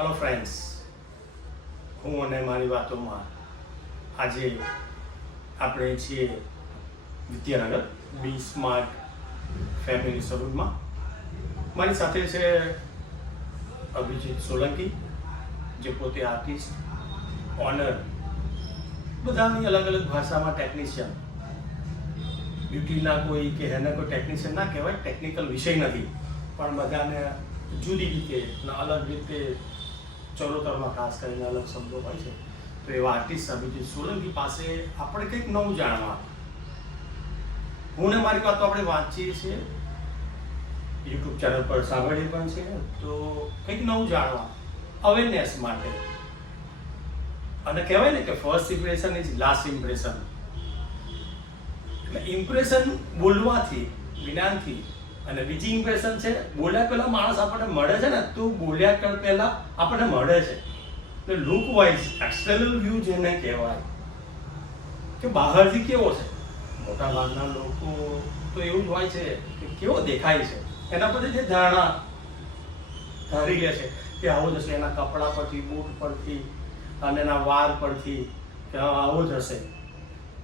Hello friends, હું અને મારી વાતોમાં આજે આપણે છીએ વિદ્યાનગર બી સ્માર્ટ ફેમિલી સલૂનમાં. મારી સાથે છે અભિજીત સોલંકી, જે પોતે આર્ટિસ્ટ, ઓનર, બધાની અલગ અલગ ભાષામાં ટેકનિશિયન. બ્યુટીના કોઈ કે એને કોઈ ટેકનિશિયન ના કહેવાય, ટેકનિકલ વિષય નથી, પણ બધાને જુદી રીતે અલગ રીતે ચરોતરમાં ખાસ કરીને અલગ શબ્દો હોય છે. તો એવા આર્ટિસ્ટ અભિજીત સોલંકી પાસે આપણે કંઈક નવું જાણવા, હું ને મારી વાતો આપણે વાંચીએ છીએ, યુટ્યુબ ચેનલ પર સાંભળીએ પણ છે, તો કંઈક નવું જાણવા, અવેરનેસ માટે. અને કહેવાય ને કે first impression is last impression. એટલે ઇમ્પ્રેશન બોલવાથી, જ્ઞાનથી, અને બીજી ઇમ્પ્રેશન છે બોલ્યા પહેલા માણસ આપણને મળે છે ને, તો બોલ્યા પહેલા આપણને મળે છે. એટલે લુક વાઇઝ એક્સટર્નલ વ્યૂ જેને કહેવાય કે બહારથી કેવો છે, મોટા ભાગના લોકો તો એવું જ હોય છે કે કેવો દેખાય છે, એના પરથી જે ધારણા ધારી લે છે કે આવો જ હશે, એના કપડા પરથી, બૂટ પરથી અને એના વાળ પરથી કે આવો જ હશે.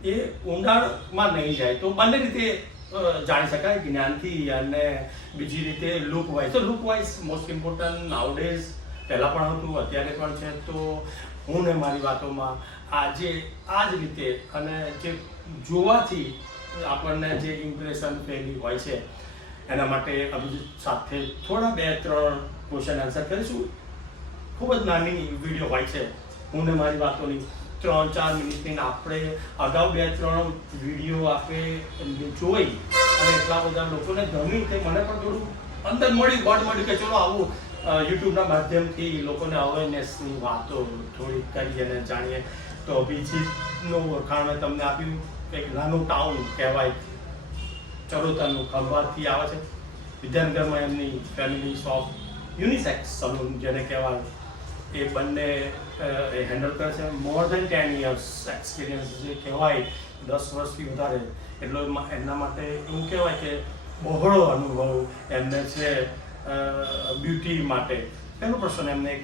એ ઊંડાણમાં નહીં જાય તો બંને રીતે જાણી શકાય, જ્ઞાનથી અને બીજી રીતે લુક વાઇઝ. તો લુક વાઇઝ મોસ્ટ ઇમ્પોર્ટન્ટ નાઉડેઝ, પહેલાં પણ હતું, અત્યારે પણ છે. તો હું ને મારી વાતોમાં આજે આ જ રીતે અને જે જોવાથી આપણને જે ઇમ્પ્રેશન પહેલી હોય છે, એના માટે અભિજીત સાથે થોડા 2-3 ક્વેશ્ચન આન્સર કરીશું. ખૂબ જ નાની વિડીયો હોય છે હું ને મારી વાતોની, 3-4 મિનિટની. આપણે અગાઉ 2-3 વિડીયો આપણે જોઈ અને એટલા બધા લોકોને ગમ્યું કે મને પણ થોડું અંદર મળ્યું, બળ મળ્યું કે ચલો આવું યુટ્યુબના માધ્યમથી લોકોને અવેરનેસની વાતો થોડી કરીએ અને જાણીએ. તો અભિજીતનું ઓળખાણ મેં તમને આપ્યું. એક નાનું ટાઉન કહેવાય, ચરોતરનું, ખંભાતથી આવે છે. વિદ્યાનગરમાં એમની ફેમિલી શોપ, યુનિસેક્સ સલૂન જેને કહેવાય, એ બંને હેન્ડલ કરે છે. મોર ધેન 10 years એક્સપિરિયન્સ જે કહેવાય, 10 વર્ષથી વધારે. એટલો એમના માટે એવું કહેવાય કે બહોળો અનુભવ એમને છે બ્યુટી માટે. પહેલો પ્રશ્ન એમને એક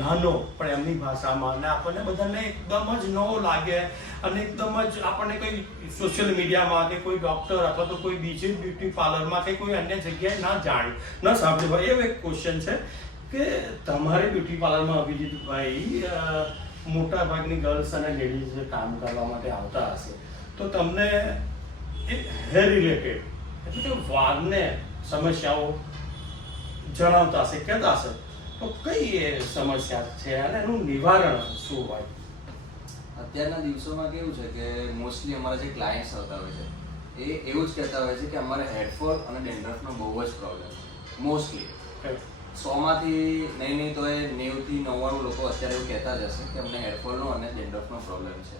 નાનો પણ એમની ભાષામાં, અને આપણને બધાને એકદમ જ નવો લાગે અને એકદમ જ આપણને કોઈ સોશિયલ મીડિયામાં કે કોઈ ડૉક્ટર અથવા તો કોઈ બીજી બ્યુટી પાર્લરમાં કે કોઈ અન્ય જગ્યાએ ના જાણી ન સાંભળ્યું હોય એવો એક ક્વેશ્ચન છે કે તમારે બ્યુટી પાર્લરમાં અભિજીતભાઈ મોટા ભાગની ગર્લ્સ અને લેડીઝ કામ કરવા માટે આવતા હશે, તો તમને એ હેર રિલેટેડ એટલે કે વાળને સમસ્યાઓ જણાવતા હશે, કહેતા હશે, તો કઈ એ સમસ્યા છે અને એનું નિવારણ શું હોય? અત્યારના દિવસોમાં કેવું છે કે મોસ્ટલી અમારા જે ક્લાયન્ટ્સ આવતા હોય છે એ એવું જ કહેતા હોય છે કે અમારે હેરફોલ અને ડેન્ડ્રફનો બહુ જ પ્રોબ્લેમ છે. મોસ્ટલી 100માંથી નહીં તો એ 90-99 લોકો અત્યારે એવું કહેતા જ હશે કે અમને હેરફોલનો અને ડેન્ડ્રફનો પ્રોબ્લેમ છે.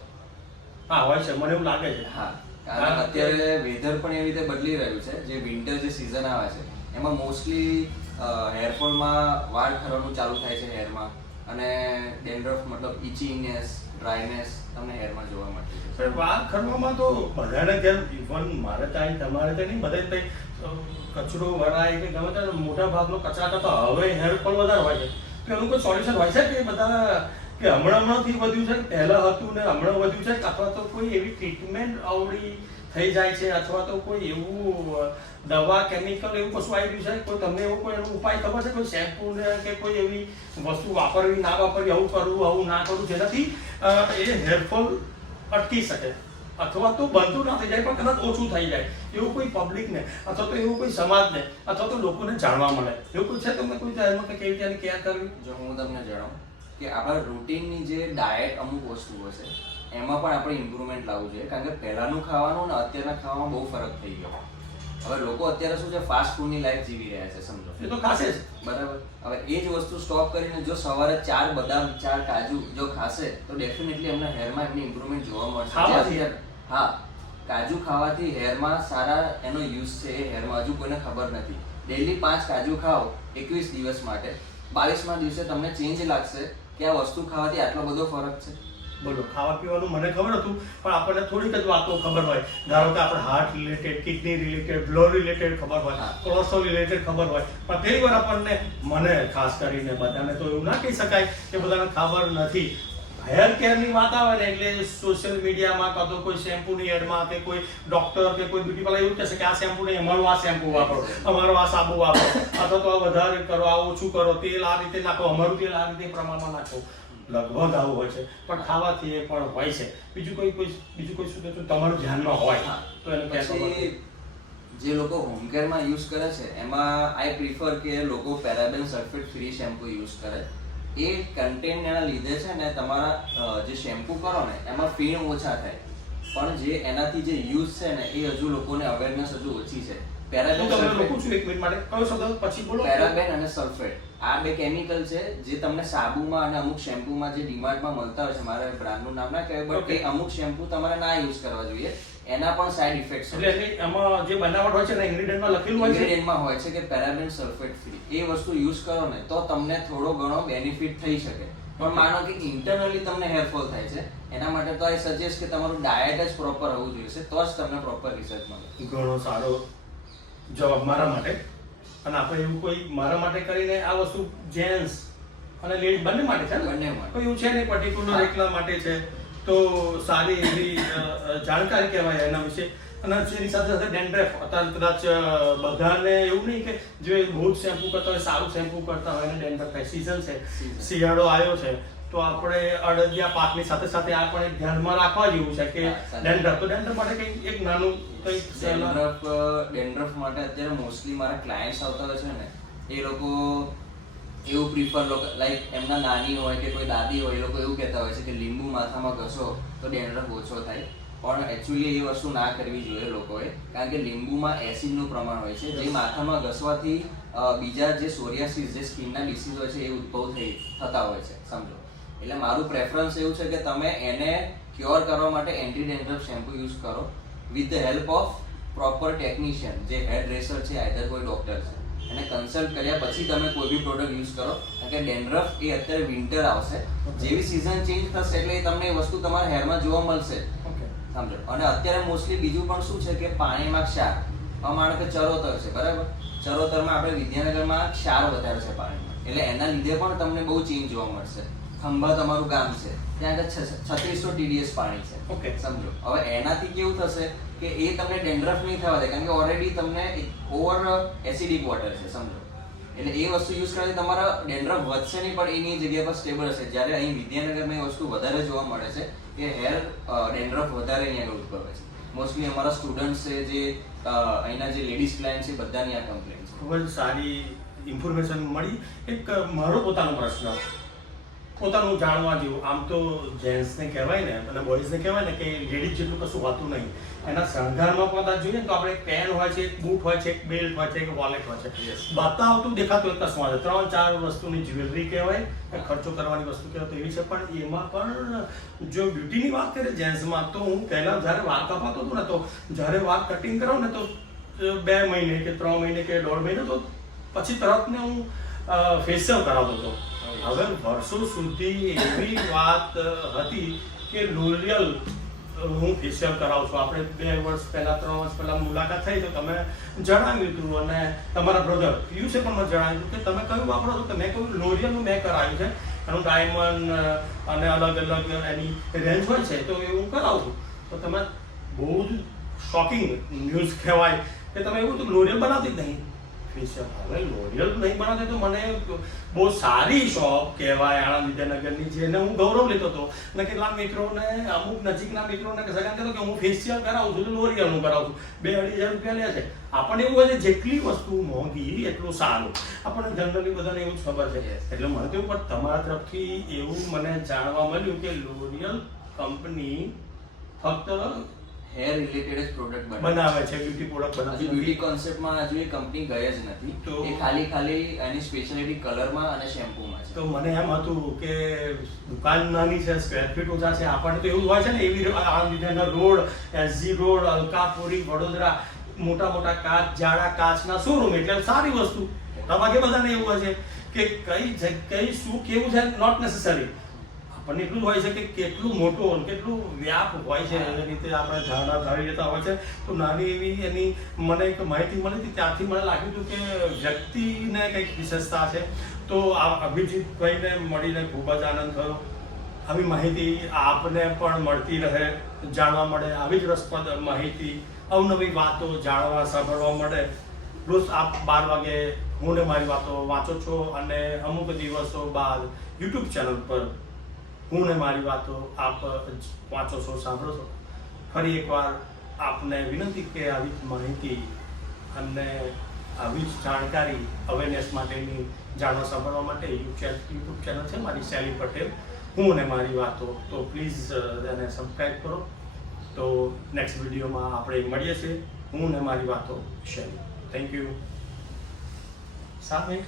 હા, હોય છે, મને એવું લાગે છે. હા, કારણ અત્યારે વેધર પણ એવી રીતે બદલી રહ્યું છે. જે વિન્ટર જે સિઝન આવે છે એમાં મોસ્ટલી હેરફોલમાં વાળ ખરવાનું ચાલુ થાય છે હેરમાં, અને ડેન્ડ્રફ મતલબ ઇચીનેસ, ડ્રાયનેસ તમને હેરમાં જોવા મળતી છે. વાળ ખરવામાં તો બધાને ત્યાં, ઇવન મારે ત્યાં, તમારે ત્યાં નહીં, બધે ત્યાં કચરો ભરાય કે ગમે ત્યાં મોટા ભાગનો કચરા કરતા હવે હેરફોલ વધારે હોય છે. તો એનું કોઈ સોલ્યુશન હોય છે કે બધા કે હમણાંથી વધ્યું છે, પહેલાં હતું ને હમણાં વધ્યું છે, અથવા તો કોઈ એવી ટ્રીટમેન્ટ આવડી થઈ જાય છે, અથવા તો કોઈ એવું દવા, કેમિકલ એવું કશું આવી ગયું છે? કોઈ તમને એવો કોઈ એનો ઉપાય ખબર છે? કોઈ શેમ્પૂ ને કે કોઈ એવી વસ્તુ વાપરવી, ના વાપરવી, આવું કરવું, આવું ના કરવું, જેનાથી એ હેરફોલ અટકી શકે, અથવા તો બનતું ના થઈ જાય પણ કદાચ ઓછું થઈ જાય, એવું કોઈ પબ્લિકને અથવા તો એવું કોઈ સમાજને અથવા તો લોકોને જાણવા મળે એવું કોઈ છે? તમને કોઈ હેરમાં કેવી રીતે કેર કરવી? જો હું તમને જણાવું કે આપણા રૂટીનની જે ડાયટ અમુક વસ્તુઓ છે એમાં પણ આપણે ઇમ્પ્રુવમેન્ટ લાવવું જોઈએ, કારણ કે પહેલાંનું ખાવાનું ને અત્યારના ખાવામાં બહુ ફરક થઈ ગયો. હવે લોકો અત્યારે શું છે, ફાસ્ટ ફૂડની લાઈફ જીવી રહ્યા છે, સમજો. એ તો ખાશે જ, બરાબર. હવે એ જ વસ્તુ સ્ટોપ કરીને જો સવારે 4 બદામ, 4 કાજુ જો ખાશે તો ડેફિનેટલી એમના હેરમાં એમની ઇમ્પ્રુવમેન્ટ જોવા મળશે. હા, કાજુ ખાવાથી હેરમાં સારા એનો યુઝ છે, એ હેરમાં હજુ કોઈને ખબર નથી. ડેલી 5 કાજુ ખાઓ 21 દિવસ માટે, 22મા દિવસે તમને ચેન્જ લાગશે કે આ વસ્તુ ખાવાથી આટલો બધો ફરક છે. બોલો, ખાવા પીવાનું મને ખબર હતું, પણ આપણને થોડીક જ વાતો ખબર હોય. ધારો કે આપણે heart related, kidney related, blood related ખબર હોય, કોલેસ્ટ્રોલ રિલેટેડ ખબર હોય, પણ ઘણી વાર આપણને, મને ખાસ કરીને, બધાને તો એવું ના કહી શકાય કે બધાને ખબર નથી. હેર કેરની વાત આવે ને એટલે સોશિયલ મીડિયામાં કાં તો કોઈ શેમ્પૂની એડમાં કે કોઈ ડોક્ટર કે કોઈ બ્યુટી પાર્લર એવું કહેશે કે આ શેમ્પુ નહીં, અમારું આ શેમ્પુ વાપરો, અમારો આ સાબુ વાપરો, અથવા તો આ વધારે કરો, આ ઓછું કરો, તેલ આ રીતે નાખો, અમારું તેલ આ રીતે પ્રમાણમાં નાખો. લગભગ આવું હોય છે, પણ ખાવાથી એ પણ હોય છે. બીજું કોઈ શું કહેતું તમારું ધ્યાનમાં હોય તો એને પછી જે લોકો હોમ કેરમાં યુઝ કરે છે એમાં આઈ પ્રિફર કે લોકો પેરાબેન સલ્ફેટ ફ્રી શેમ્પુ યુઝ કરે. એ કન્ટેન્ટના લીધે છે ને તમારા જે શેમ્પુ કરો ને એમાં ફીણ ઓછા થાય, પણ જે એનાથી જે યુઝ છે ને એ હજુ લોકોને અવેરનેસ હજુ ઓછી છે. પેરાબેન અને સલ્ફેટ આ બે કેમિકલ છે જે તમને સાબુમાં અને અમુક શેમ્પુમાં જે ડીમાર્ટમાં મળતા હોય છે, મારે બ્રાન્ડનું નામ ના કહેવાય, બટ એ અમુક શેમ્પુ તમારે ના યુઝ કરવા જોઈએ. એના પણ સાઇડ ઇફેક્ટ્સ છે. એટલે એમાં જે બનાવટ હોય છે ને ઇન્ગ્રેડિયન્ટમાં લખેલું હોય છે, ઇન્ગ્રેડિયન્ટમાં હોય છે કે પેરાબેન સલ્ફેટ ફ્રી. એ વસ્તુ યુઝ કરો ને તો તમને થોડો ઘણો બેનિફિટ થઈ શકે. પણ માનો કે ઇન્ટરનલી તમને હેરફોલ થાય છે, એના માટે તો આઈ સજેસ્ટ કે તમારું ડાયટ જ પ્રોપર હોવું જોઈએ, તો જ તમને પ્રોપર રિઝલ્ટ મળે. ઘણો સારો જવાબ મારા માટે. અને આપણે એવું કોઈ મારા માટે કરીને આ વસ્તુ જેન્ટ્સ અને લેડીઝ બંને માટે છે ને, બંને માટે કોઈ એવું છે નહીં પર્ટિક્યુલર એકલા માટે છે. તો સારી એવી જાણકારી કહેવાય એના વિશે. અને એની સાથે સાથે ડેન્ડ્રફ, અત્યારે કદાચ બધાને એવું નહીં કે જે બહુ જ શેમ્પુ કરતા હોય, સારું શેમ્પુ કરતા હોય અને ડેન્ડ્રફ થાય. સિઝન છે, શિયાળો આવ્યો છે, તો આપણે અડદિયા પાકની સાથે સાથે આ પણ એક ધ્યાનમાં રાખવા જેવું છે કે ડેન્ડ્રફ, તો ડેન્ડ્રફ માટે કંઈક એક નાનું કંઈક ડેન્ડ્રફ માટે અત્યારે મોસ્ટલી મારા ક્લાયન્ટ્સ આવતા હોય છે ને, એ લોકો એવું પ્રિફર, લાઈક એમના નાની હોય કે કોઈ દાદી હોય, એ લોકો એવું કહેતા હોય છે કે લીંબુ માથામાં ઘસો તો ડેન્ડ્રફ ઓછો થાય. પણ એકચ્યુઅલી એ વસ્તુ ના કરવી જોઈએ લોકોએ, કારણ કે લીંબુમાં એસિડનું પ્રમાણ હોય છે, જે માથામાં ઘસવાથી બીજા જે સોરિયાસિસ, જે સ્કિનના ડિસીઝ હોય છે એ ઉદ્ભવ થતા હોય છે, સમજો. એટલે મારું પ્રેફરન્સ એવું છે કે તમે એને ક્યોર કરવા માટે એન્ટી ડેન્ડ્રફ શેમ્પુ યુઝ કરો with the help of proper technician, જે હેર ડ્રેસર છે, આઈધર કોઈ ડોક્ટર છે, એને કન્સલ્ટ કર્યા પછી તમે કોઈ બી પ્રોડક્ટ યુઝ કરો. કારણ કે ડેન્ડ્રફ એ અત્યારે વિન્ટર આવશે, જેવી સિઝન ચેન્જ થશે એટલે તમને એ વસ્તુ તમારા હેરમાં જોવા મળશે, સમજો. અને અત્યારે મોસ્ટલી બીજું પણ શું છે કે પાણીમાં ક્ષાર, અમારે કે ચરોતર છે, બરાબર, ચરોતરમાં આપણે વિદ્યાનગરમાં ક્ષાર વધારે છે પાણીમાં, એટલે એના લીધે પણ તમને બહુ ચેન્જ જોવા મળશે. ખંભા તમારું ગામ છે, ત્યાં આગળ 3600 TDS પાણી છે, સમજો. હવે એનાથી કેવું થશે કે એ તમને ડેન્ડ્રફ નહીં થવા દે, કારણ કે ઓલરેડી તમને ઓવર એસિડિક વોટર છે, સમજો. એટલે એ વસ્તુ યુઝ કરવાથી તમારા ડેન્ડ્રફ વધશે નહીં, પણ એની જગ્યા પર સ્ટેબલ હશે. જ્યારે અહીં વિદ્યાનગરમાં એ વસ્તુ વધારે જોવા મળે છે કે હેર ડેન્ડ્રફ વધારે અહીંયા આગળ ઉદ્ભવે છે. મોસ્ટલી અમારા સ્ટુડન્ટ્સ છે, જે અહીંના જે લેડીઝ ક્લાયન્ટ છે, બધાની આ કમ્પ્લેન છે. ખૂબ જ સારી ઇન્ફોર્મેશન મળી. એક મારો પોતાનો પ્રશ્ન, પોતાનું જાણવા જેવું. આમ તો જેન્ટ્સને કહેવાય ને અને બોયઝને કહેવાય ને કે લેડીઝ જેટલું કશું હોતું નહીં. એના શણગારમાં કદાચ જોઈએ ને તો આપણે એક પેન હોય છે, એક બૂટ હોય છે, એક બેલ્ટ હોય છે, એક વોલેટ હોય છે, બતાવતું દેખાતું એક કશું હોય, 3-4 વસ્તુની જ્વેલરી કહેવાય, ખર્ચો કરવાની વસ્તુ કહેવાય તો એવી છે. પણ એમાં પણ જો બ્યુટીની વાત કરીએ જેન્ટ્સમાં, તો હું પહેલાં જ્યારે વાળ કપાતો હતો ને, તો જ્યારે વાળ કટિંગ કરાવું ને તો 2 મહિને કે 3 મહિને કે 1.5 મહિને, તો પછી તરત ને હું ફેશિયલ કરાવતો હતો. હવે વર્ષો સુધી એવી વાત હતી કે લોરિયલ હું ફેશિયલ કરાવું છું. આપણે 2 વર્ષ પહેલા 3 વર્ષ પહેલા મુલાકાત થઈ તો તમે જણાવ્યું હતું, અને તમારા બ્રધર પિયુષે પણ મને જણાવ્યું હતું કે તમે કયું વાપરો છો. તો મેં કહ્યું લોરિયલનું મેં કરાવ્યું છે, એનું ડાયમંડ અને અલગ અલગ એની રેન્જ હોય છે, તો એ હું કરાવું છું. તો તમે બહુ જ શોકિંગ ન્યૂઝ કહેવાય કે તમે એવું તો લોરિયલ બનાવતી જ નહીં ફેશિયલ. હવે લોરિયલ નહીં બનાવતી તો મને બહુ સારી શોપ કહેવાય આણંદ વિદ્યાનગરની, જેને હું ગૌરવ લેતો હતો. અને કેટલાક મિત્રોને, અમુક નજીકના મિત્રોને સગા કહેતો કે હું ફેશિયલ કરાવું છું, લોરિયલનું કરાવું છું, 2-2.5 રૂપિયા લે છે. આપણને એવું હોય છે જેટલી વસ્તુ મોંઘી એટલું સારું, આપણને જનરલી બધાને એવું જ ખબર છે. એટલે મને તો પણ તમારા તરફથી એવું મને જાણવા મળ્યું કે લોરિયલ કંપની ફક્ત હેર રિલેટેડ જ પ્રોડક્ટ બનાવે છે, બ્યુટી પ્રોડક્ટ બનાવે છે. બ્યુટી કોન્સેપ્ટમાં હજુ એ કંપની ગઈ જ નથી. એ ખાલી એની સ્પેશિયાલિટી કલરમાં અને શેમ્પૂમાં છે. તો મને એમ હતું કે દુકાન નાની છે, સ્ક્વેર ફીટ ઓછા છે, આપણને તો એવું હોય છે ને, એવી Anand Vidyanagar road, SG road, Alkapuri, Vadodara, મોટા મોટા કાચ, જાડા કાચના શોરૂમ, એટલે સારી વસ્તુ. મોટા ભાગે બધાને એવું હોય છે કે કઈ શું કેવું છે, નોટ નેસેસરી. આપણને એટલું જ હોય છે કે કેટલું મોટું અને કેટલું વ્યાપ હોય છે એ રીતે આપણે ધારણા ધારી લેતા હોય છે. તો નાની એવી એની મને એક માહિતી મળી હતી, ત્યાંથી મને લાગ્યું હતું કે વ્યક્તિને કંઈક વિશેષતા છે. તો આ અભિજીતભાઈને મળીને ખૂબ જ આનંદ થયો. આવી માહિતી આપને પણ મળતી રહે, જાણવા મળે, આવી જ રસપ્રદ માહિતી, અવનવી વાતો જાણવા સાંભળવા મળે. રોજ આપ 12 વાગે હું ને મારી વાતો વાંચો છો અને અમુક દિવસો બાદ યુટ્યુબ ચેનલ પર હું ને મારી વાતો આપ વાંચો છો, સાંભળો છો. ફરી એકવાર આપને વિનંતી કે આવી જ માહિતી અને આવી જ જાણકારી અવેરનેસ માટેની જાણવા સાંભળવા માટે યુટ્યુબ ચેનલ છે મારી શૈલી પટેલ, હું ને મારી વાતો. તો પ્લીઝ એને સબસ્ક્રાઈબ કરો. તો નેક્સ્ટ વિડીયોમાં આપણે મળીએ છીએ. હું ને મારી વાતો શૈલી. Thank you. 3 મિનિટ.